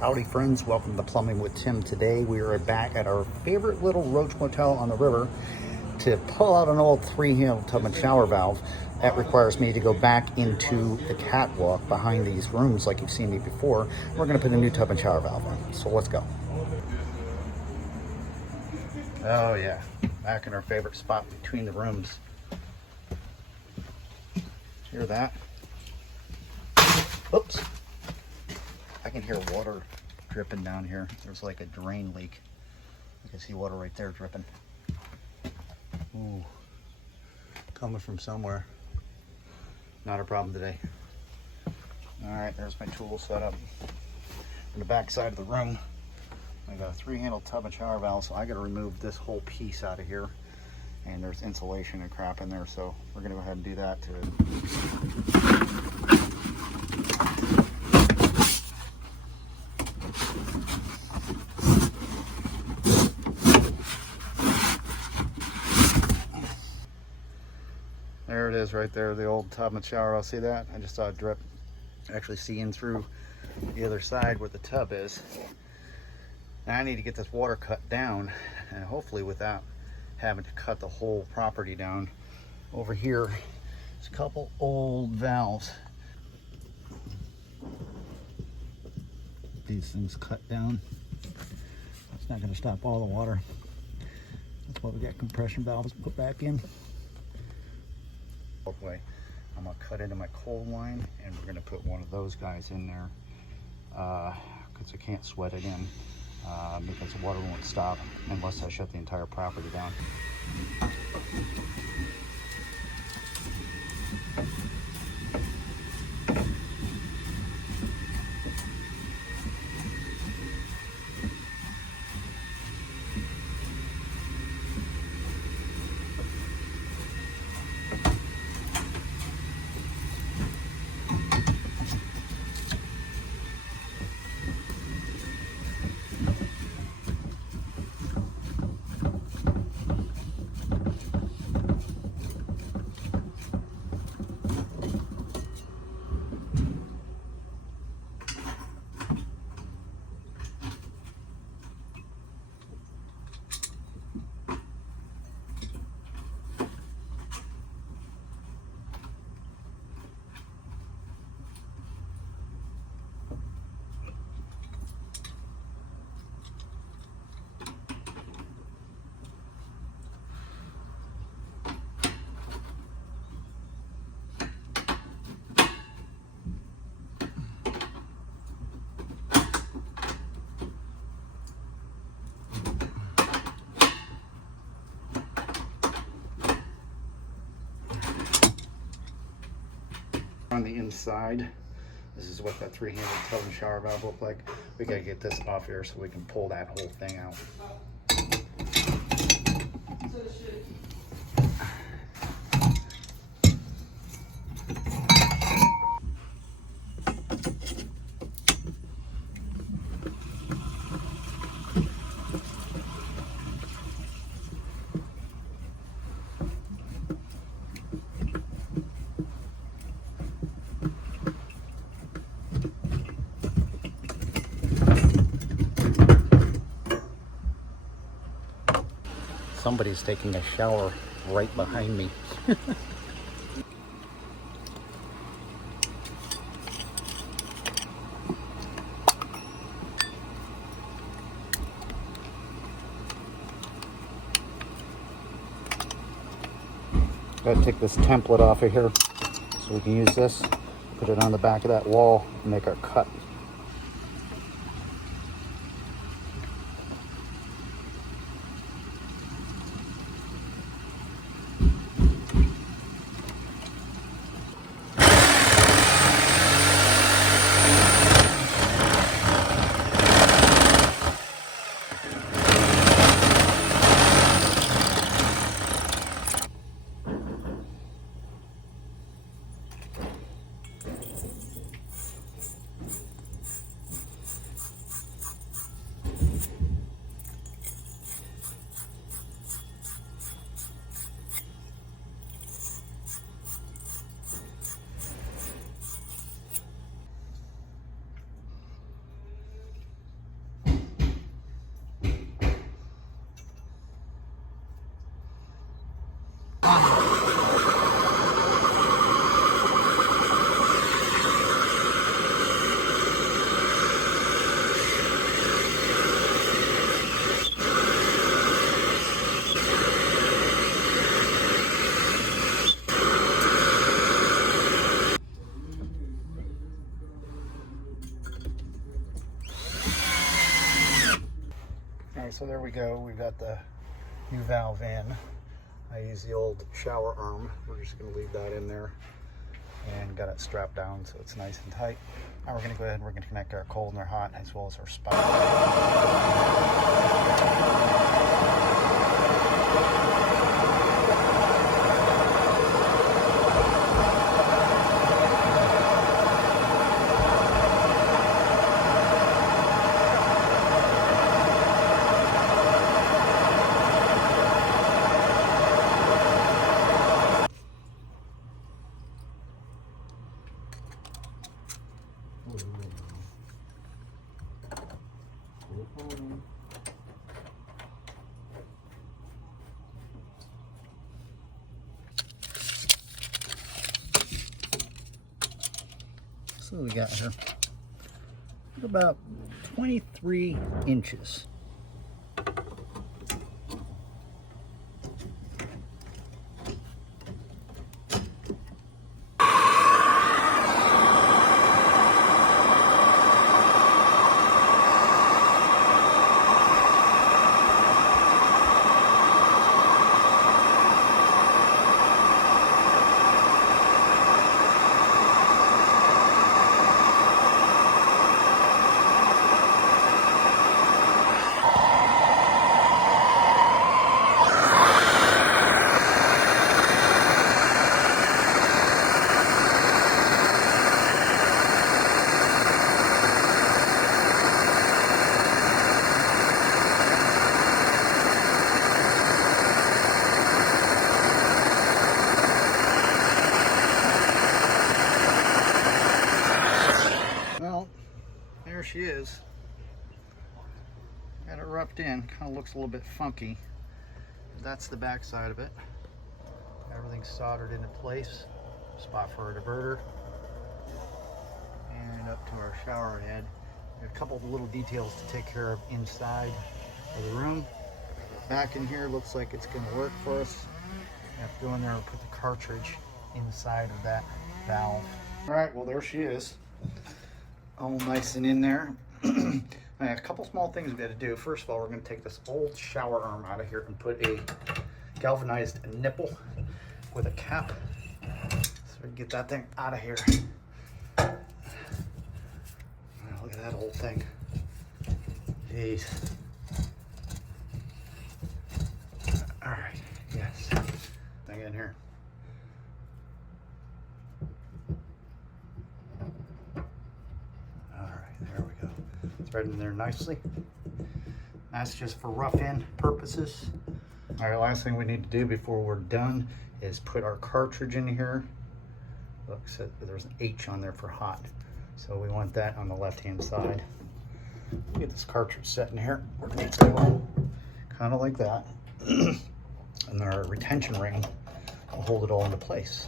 Howdy friends, welcome to Plumbing with Tim. Today we are back at our favorite little roach motel on the river to pull out an old 3-handle tub and shower valve. That requires me to go back into the catwalk behind these rooms like you've seen me before. We're going to put a new tub and shower valve in, so let's go. Oh yeah, back in our favorite spot between the rooms. Hear that? Oops. I can hear water dripping down here. There's like a drain leak. I can see water right there dripping. Ooh, coming from somewhere. Not a problem today. All right, there's my tool set up. In the back side of the room, I got a 3-handle tub and shower valve, so I got to remove this whole piece out of here. And there's insulation and crap in there, so we're gonna go ahead and do that too. There it is right there, the old tub and shower. I'll see that. I just saw it drip. Actually seeing through the other side where the tub is. Now I need to get this water cut down, and hopefully without having to cut the whole property down. Over here, there's a couple old valves. These things cut down. It's not going to stop all the water. That's why we got compression valves put back in. Way. I'm gonna cut into my cold line, and we're gonna put one of those guys in there because I can't sweat it in because the water won't stop unless I shut the entire property down. On the inside, this is what that 3-handle tub and shower valve look like. We gotta get this off here so we can pull that whole thing out. Somebody's taking a shower right behind me. Gotta take this template off of here so we can use this, put it on the back of that wall, and make our cut. So there we go. We've got the new valve in. I use the old shower arm. We're just going to leave that in there and got it strapped down so it's nice and tight. Now we're going to go ahead and we're going to connect our cold and our hot as well as our spout. So we got here about 23 inches. Well, there she is. Got it roughed in. Kind of looks a little bit funky. That's the back side of it. Everything's soldered into place. Spot for a diverter. And up to our shower head. A couple of little details to take care of inside of the room. Back in here looks like it's going to work for us. We have to go in there and put the cartridge inside of that valve. All right, well there she is. All nice and in there. A couple small things we got to do. First of all, we're going to take this old shower arm out of here and put a galvanized nipple with a cap. So we can get that thing out of here. Wow, look at that old thing. Jeez. All right, yes. Thing in here. It's right in there nicely. That's just for rough in purposes. All right, last thing we need to do before we're done is put our cartridge in here. Look, so there's an H on there for hot. So we want that on the left-hand side. Get this cartridge set in here. We're going to go kind of like that. And our retention ring will hold it all into place.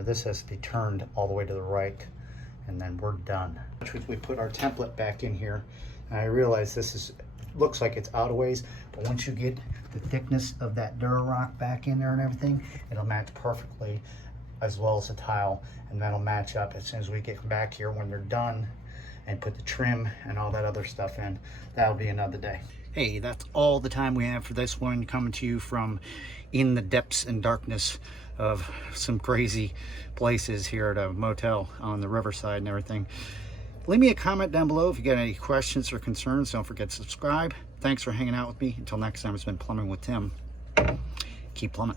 This has to be turned all the way to the right, and then we're done. We put our template back in here, and I realize this looks like it's out of ways, but once you get the thickness of that Durarock back in there and everything, it'll match perfectly, as well as the tile, and that'll match up as soon as we get back here when they're done and put the trim and all that other stuff in. That'll be another day. Hey, that's all the time we have for this one, coming to you from in the depths and darkness of some crazy places here at a motel on the riverside and everything. Leave me a comment down below if you got any questions or concerns. Don't forget to subscribe. Thanks for hanging out with me. Until next time, it's been Plumbing with Tim. Keep plumbing.